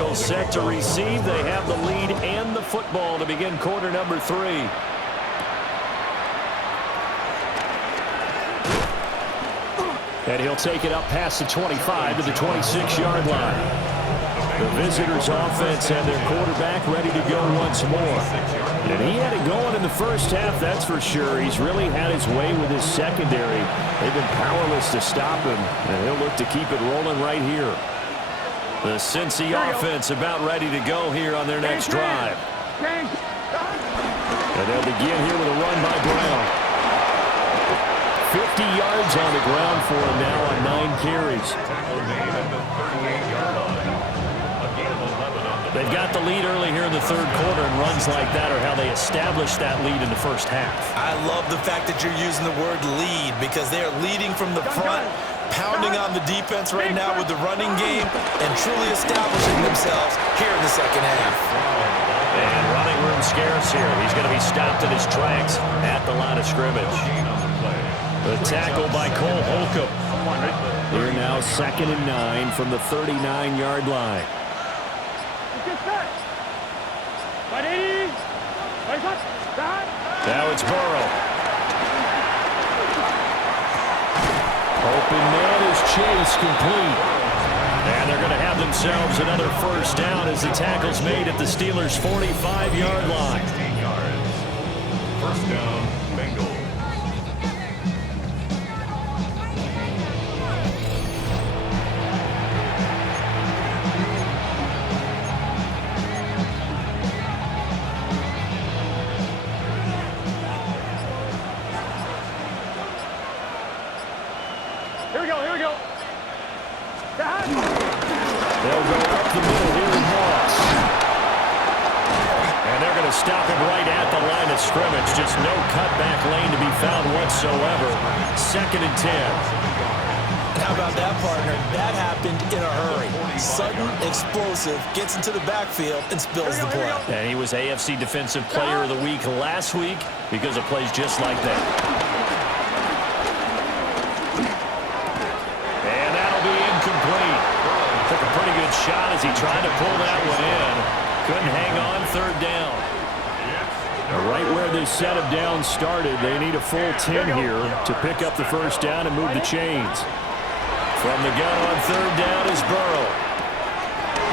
Bengals set to receive. They have the lead and the football to begin quarter number 3. And he'll take it up past the 25 to the 26-yard line. The visitors' offense had their quarterback ready to go once more. And he had it going in the first half, that's for sure. He's really had his way with his secondary. They've been powerless to stop him, and he'll look to keep it rolling right here. The Cincy offense about ready to go here on their next drive. And they'll begin here with a run by Brown. 50 yards on the ground for him now on 9 carries. They've got the lead early here in the third quarter, and runs like that are how they established that lead in the first half. I love the fact that you're using the word lead because they are leading from the front, pounding on the defense right now with the running game, and truly establishing themselves here in the second half. And running room scarce here. He's going to be stopped in his tracks at the line of scrimmage. The tackle by Cole Holcomb. They're now 2nd and 9 from the 39-yard line. Now it's Burrow. Open man is Chase, complete. And they're going to have themselves another first down as the tackle's made at the Steelers' 45-yard line. First down, Bengals. They'll go up the middle here in Moss. And they're going to stop him right at the line of scrimmage. Just no cutback lane to be found whatsoever. 2nd and 10. How about that, partner? That happened in a hurry. Sudden, explosive, gets into the backfield and spills the play. And he was AFC Defensive Player of the Week last week because of plays just like that. And that'll be incomplete. Took a pretty good shot as he tried to pull that one in. Couldn't hang on, 3rd down. Right where this set of downs started, they need a full 10 here to pick up the first down and move the chains. From the gun on 3rd down is Burrow.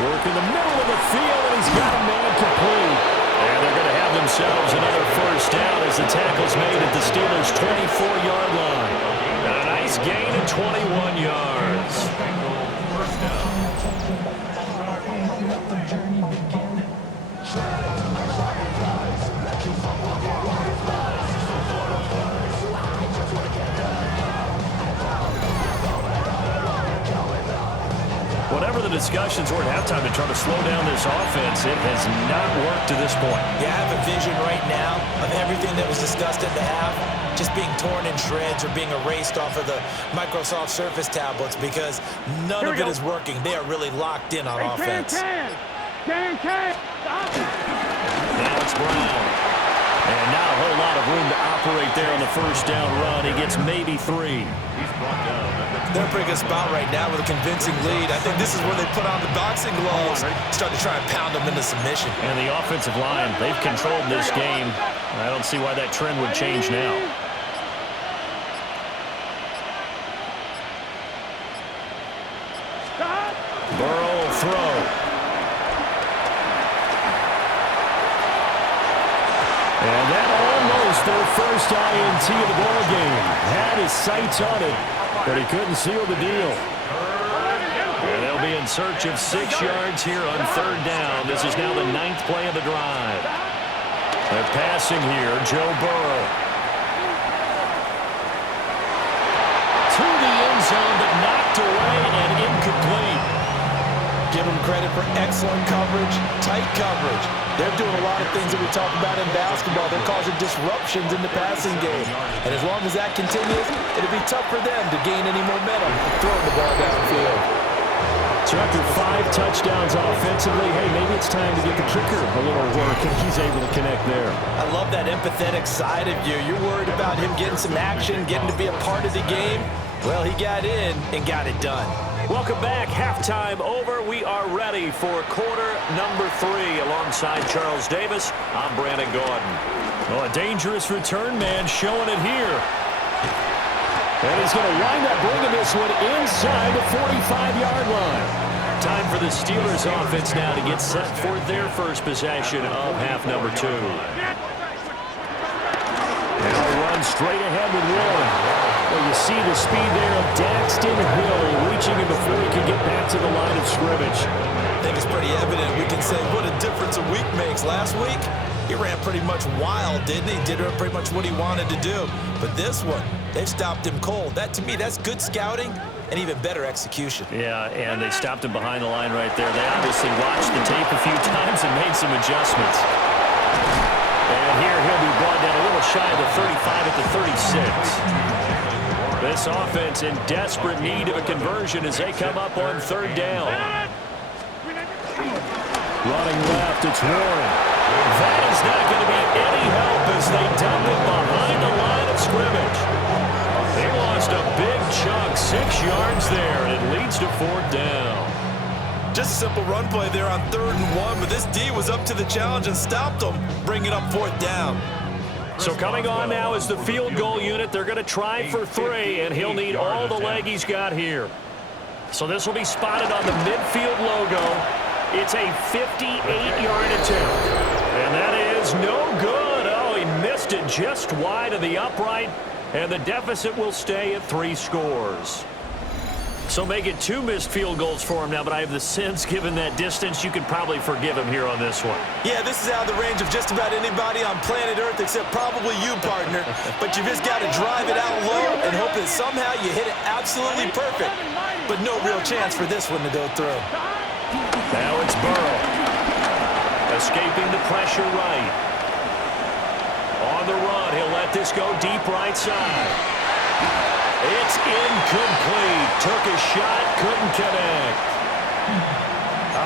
Work in the middle of the field, and he's got a man complete. And they're going to have themselves another first down as the tackle's made at the Steelers' 24-yard line. And a nice gain of 21 yards. First down. Whatever the discussions were at halftime to try to slow down this offense, it has not worked to this point. You have a vision right now of everything that was discussed at the half just being torn in shreds or being erased off of the Microsoft Surface tablets because none of it is working. They are really locked in on offense. Now it's Brown. And not a whole lot of room to operate there on the first down run. He gets maybe 3. He's brought down. They're in a pretty good spot right now with a convincing lead. I think this is where they put on the boxing gloves, start to try and pound them into submission. And the offensive line, they've controlled this game. I don't see why that trend would change now. Burrow will throw. And that almost their first INT of the ball game. Had his sights on it, but he couldn't seal the deal. And they'll be in search of 6 yards here on 3rd down. This is now the 9th play of the drive. They're passing here, Joe Burrow. To the end zone, but knocked away and incomplete. Give them credit for excellent coverage, tight coverage. They're doing a lot of things that we talk about in basketball. They're causing disruptions in the passing game. And as long as that continues, it'll be tough for them to gain any momentum throwing the ball downfield. So after 5 touchdowns offensively, hey, maybe it's time to get the kicker a little work, and he's able to connect there. I love that empathetic side of you. You're worried about him getting some action, getting to be a part of the game. Well, he got in and got it done. Welcome back. Halftime over. We are ready for quarter number 3. Alongside Charles Davis, I'm Brandon Gordon. Well, a dangerous return man showing it here. And he's going to wind up bringing this one inside the 45-yard line. Time for the Steelers offense now to get set for their first possession of half number 2. Now run straight ahead with Warren. Well, you see the speed there of Daxton Hill reaching him before he can get back to the line of scrimmage. I think it's pretty evident. We can say what a difference a week makes. Last week, he ran pretty much wild, didn't he? Did pretty much what he wanted to do. But this one, they've stopped him cold. That, to me, that's good scouting and even better execution. Yeah, and they stopped him behind the line right there. They obviously watched the tape a few times and made some adjustments. And here he'll be brought down a little shy of the 35 at the 36. This offense in desperate need of a conversion as they come up on 3rd down. Running left, it's Warren. That is not going to be any help as they dump it behind the line of scrimmage. They lost a big chunk, 6 yards there, and it leads to 4th down. Just a simple run play there on 3rd and 1, but this D was up to the challenge and stopped them, bringing up 4th down. So coming on now is the field goal unit. They're going to try for 3, and he'll need all the leg he's got here. So this will be spotted on the midfield logo. It's a 58-yard attempt, and that is no good. Oh, he missed it just wide of the upright, and the deficit will stay at 3 scores. So make it 2 missed field goals for him now, but I have the sense, given that distance, you could probably forgive him here on this one. Yeah, this is out of the range of just about anybody on planet Earth except probably you, partner. But you just got to drive it out low and hope that somehow you hit it absolutely perfect. But no real chance for this one to go through. Now it's Burrow. Escaping the pressure right. On the run, he'll let this go deep right side. It's incomplete. Took a shot, couldn't connect.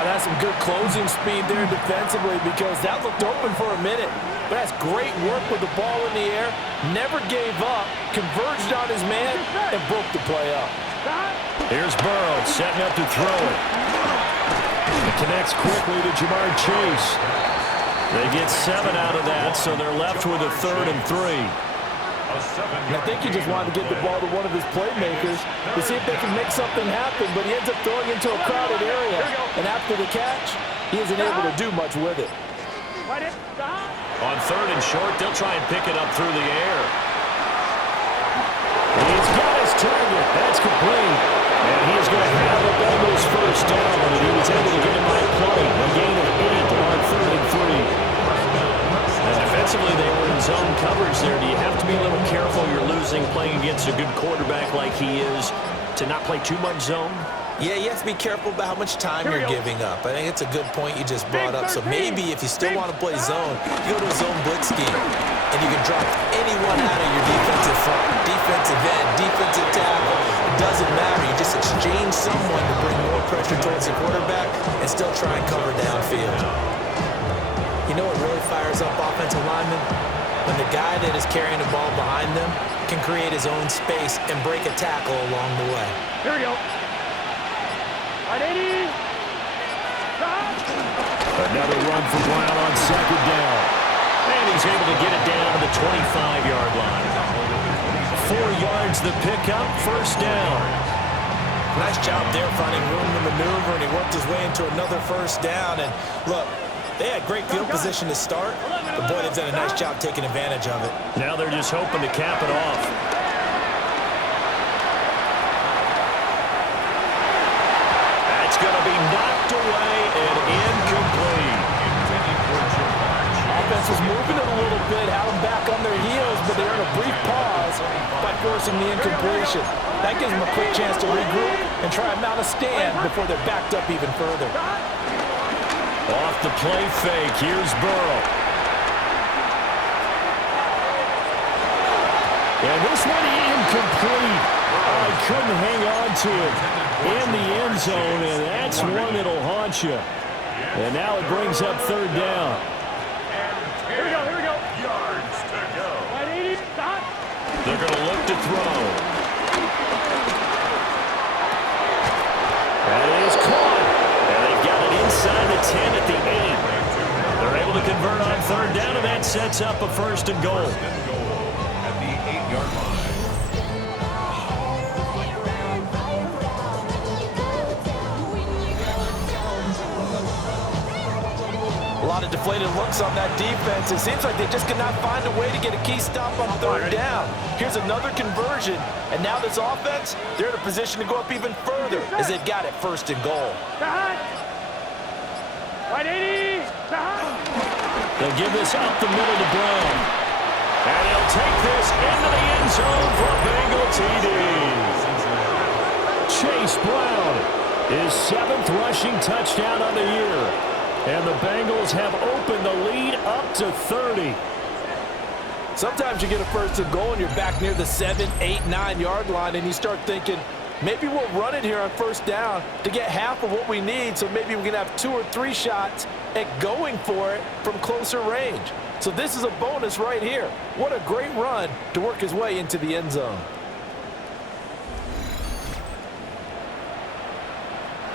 That's some good closing speed there defensively because that looked open for a minute. But that's great work with the ball in the air. Never gave up, converged on his man, and broke the play up. Here's Burrow setting up to throw it. It connects quickly to Jamar Chase. They get 7 out of that, so they're left with a 3rd and 3. And I think he just wanted to get the ball to one of his playmakers to see if they can make something happen, but he ends up throwing into a crowded area. And after the catch, he isn't able to do much with it. On 3rd and short, they'll try and pick it up through the air. He's got his target. That's complete. And he is going to have a Bengals first down, and he was able to get it by play. A gain of 8 on 3rd and 3. And defensively, they were in zone coverage there. Do you have to be a little careful? You're losing playing against a good quarterback like he is to not play too much zone? Yeah, you have to be careful about how much time you're giving up. I think it's a good point you just brought up. So maybe if you still want to play zone, you go to a zone blitz scheme, and you can drop anyone out of your defensive front. Defensive end, defensive tackle, it doesn't matter. You just exchange someone to bring more pressure towards the quarterback and still try and cover downfield. You know what really fires up offensive linemen? When the guy that is carrying the ball behind them can create his own space and break a tackle along the way. Here we go. 180. Another run for Brown on 2nd down. And he's able to get it down to the 25-yard line. 4 yards the pickup, 1st down. Nice job there finding room to maneuver, and he worked his way into another 1st down. And look, they had great field position to start, but boy, they've done a nice job taking advantage of it. Now they're just hoping to cap it off. That's going to be knocked away and incomplete. Offense was moving it a little bit, had them back on their heels, but they earned a brief pause by forcing the incompletion. That gives them a quick chance to regroup and try and mount a stand before they're backed up even further. Off the play fake, here's Burrow. And this one incomplete. Oh, he couldn't hang on to it in the end zone, and that's one that'll haunt you. And now it brings up 3rd down. Here we go, here we go. Yards to go. 180, stop. They're going to look to throw. 10 at the 8. They're able to convert on third down, and that sets up a first and goal. At the 8-yard line. A lot of deflated looks on that defense. It seems like they just cannot find a way to get a key stop on third down. Here's another conversion, and now this offense, they're in a position to go up even further as they've got it first and goal. Right 80. They'll give this up the middle to Brown. And he'll take this into the end zone for a Bengal TD. Chase Brown, his 7th rushing touchdown on the year. And the Bengals have opened the lead up to 30. Sometimes you get a first and goal and you're back near the 7, 8, 9-yard line, and you start thinking, maybe we'll run it here on first down to get half of what we need, so maybe we can have 2 or 3 shots at going for it from closer range. So this is a bonus right here. What a great run to work his way into the end zone.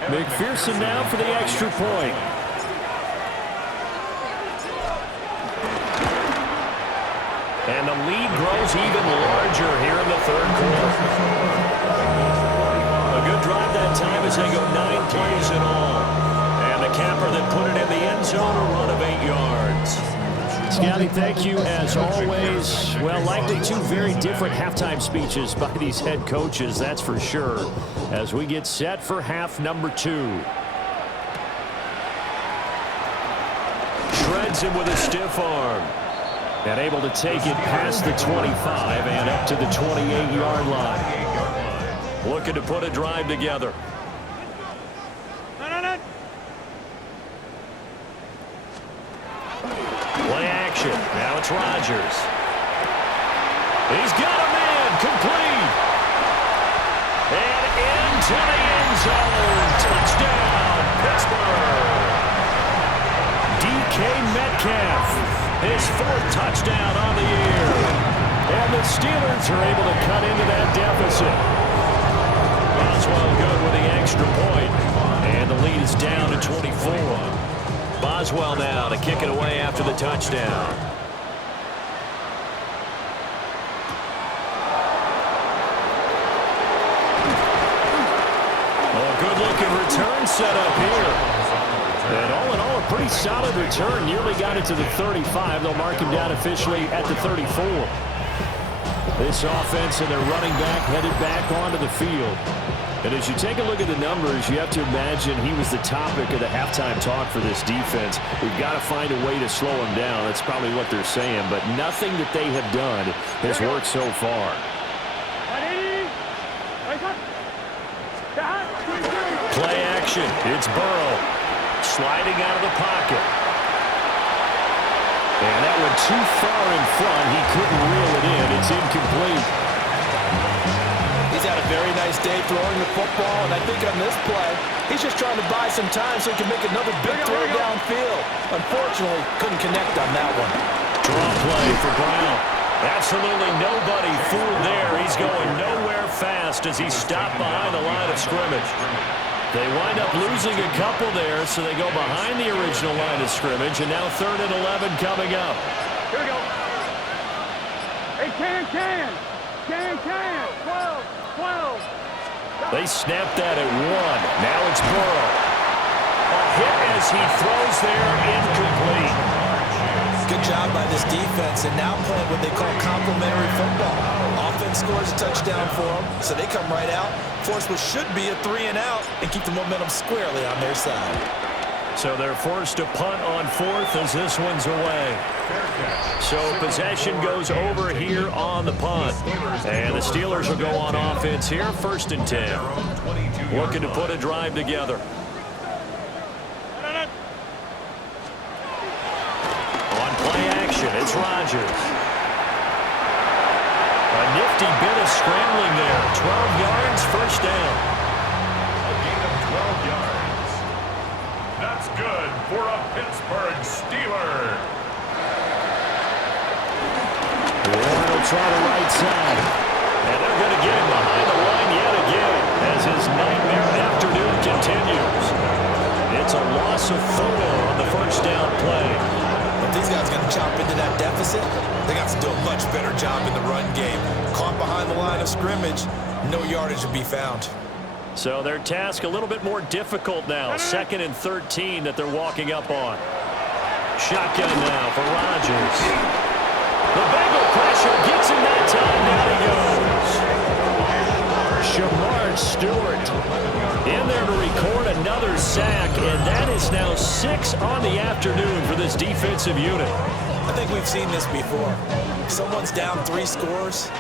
McPherson now for the extra point. And the lead grows even larger here in the third quarter. A good drive that time as they go 9 plays in all. And the capper that put it in the end zone, a run of 8 yards. Scotty, thank you as always. Well, likely 2 very different halftime speeches by these head coaches, that's for sure, as we get set for half number 2. Shreds him with a stiff arm. And able to take it past the 25 and up to the 28-yard line. Looking to put a drive together. Play action. Now it's Rodgers. He's got a man. Complete. And into the end zone. Touchdown, Pittsburgh. DK Metcalf. His 4th touchdown on the year. And the Steelers are able to cut into that deficit. Boswell good with the extra point. And the lead is down to 24. Boswell now to kick it away after the touchdown. Oh, good-looking return set up here. And all in all, a pretty solid return. Nearly got it to the 35. They'll mark him down officially at the 34. This offense and their running back headed back onto the field. And as you take a look at the numbers, you have to imagine he was the topic of the halftime talk for this defense. We've got to find a way to slow him down. That's probably what they're saying. But nothing that they have done has worked so far. Play action. It's Burrow. Sliding out of the pocket. And that went too far in front. He couldn't reel it in. It's incomplete. He's had a very nice day throwing the football, and I think on this play, he's just trying to buy some time so he can make another big throw downfield. Unfortunately, couldn't connect on that one. Draw play for Brown. Absolutely nobody fooled there. He's going nowhere fast as he stopped behind the line of scrimmage. They wind up losing a couple there, so they go behind the original line of scrimmage, and now 3rd and 11 coming up. Here we go. Hey, can. 12. They snap that at 1. Now it's Burrow. A hit as he throws there, incomplete. Good job by this defense, and now playing what they call complementary football. Offense scores a touchdown for them, so they come right out, force what should be a 3 and out, and keep the momentum squarely on their side. So they're forced to punt on 4th as this one's away. So possession goes over here on the punt. And the Steelers will go on offense here, 1st and 10. Looking to put a drive together. On play action, it's Rodgers. A nifty bit of scrambling there. 12 yards, first down. A gain of 12 yards. That's good for a Pittsburgh Steeler. Warren will try the right side. And they're going to get him behind the line yet again as his nightmare afternoon continues. It's a loss loss of 4 on the first down play. If these guys are going to chop into that deficit, they got to do a much better job in the run game. Caught behind the line of scrimmage, no yardage to be found. So their task a little bit more difficult now. 2nd and 13 that they're walking up on. Shotgun now for Rodgers. The Bengal pressure gets him that time. Down he goes. Shamar Stewart in there to record another sack, and that is now 6 on the afternoon for this defensive unit. I think we've seen this before. Someone's down 3 scores.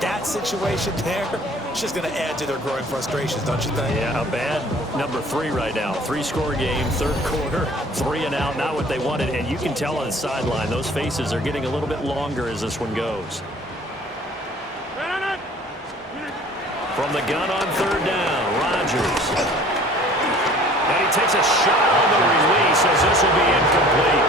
That situation there, it's just going to add to their growing frustrations, don't you think? Yeah, a bad number 3 right now. 3-score game, 3rd quarter, 3 and out, not what they wanted. And you can tell on the sideline, those faces are getting a little bit longer as this one goes. From the gun on 3rd down, Rodgers. And he takes a shot on the release as this will be incomplete.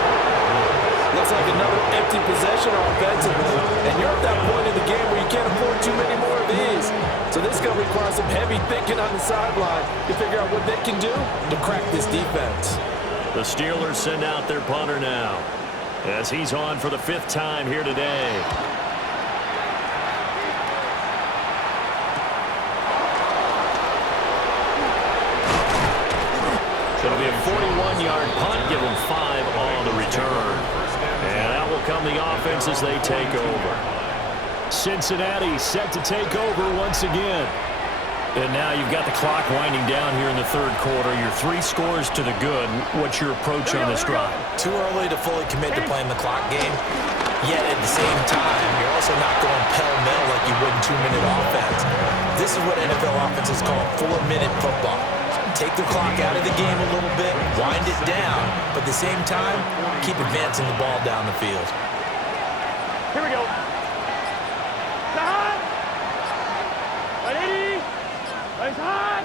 Looks like another empty possession offensively. And you're at that point in the game where you can't afford too many more of these. So this is going to require some heavy thinking on the sideline to figure out what they can do to crack this defense. The Steelers send out their punter now as he's on for the 5th time here today. It'll be a 41-yard punt, give them 5 on the return. And that will come the offense as they take over. Cincinnati set to take over once again. And now you've got the clock winding down here in the 3rd quarter. You're 3 scores to the good. What's your approach on this drive? Too early to fully commit to playing the clock game. Yet at the same time, you're also not going pell-mell like you would in 2-minute offense. This is what NFL offenses call 4-minute football. Take the clock out of the game a little bit, wind it down, but at the same time, keep advancing the ball down the field. Here we go. Hot. 180. Nice hot.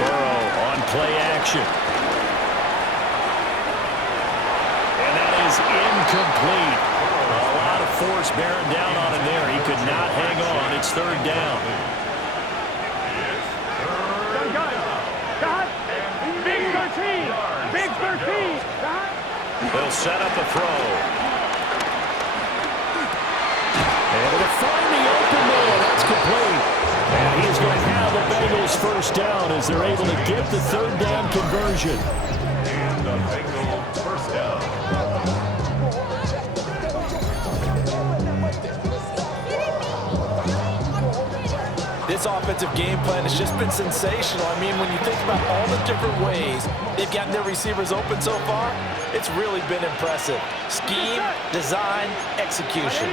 Burrow on play action. And that is incomplete. A lot of force bearing down on him there. He could not hang on. It's 3rd down. Big 13. They'll set up a throw. Able to find the open man. That's complete. And he's going to have the Bengals 1st down as they're able to get the 3rd down conversion. And the Bengals 1st down. This offensive game plan has just been sensational. I mean, when you think about all the different ways they've gotten their receivers open so far, it's really been impressive. Scheme, design, execution.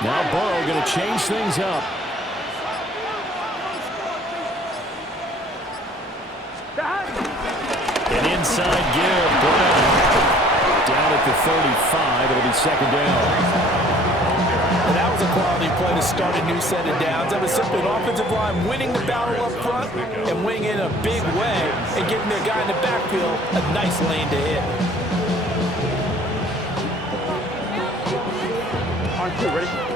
Now Burrow going to change things up. An inside give. Brown down at the 35. It'll be 2nd down. And that was a quality play to start a new set of downs. That was simply an offensive line winning the battle up front and winning in a big way and giving their guy in the backfield a nice lane to hit. On 2, ready?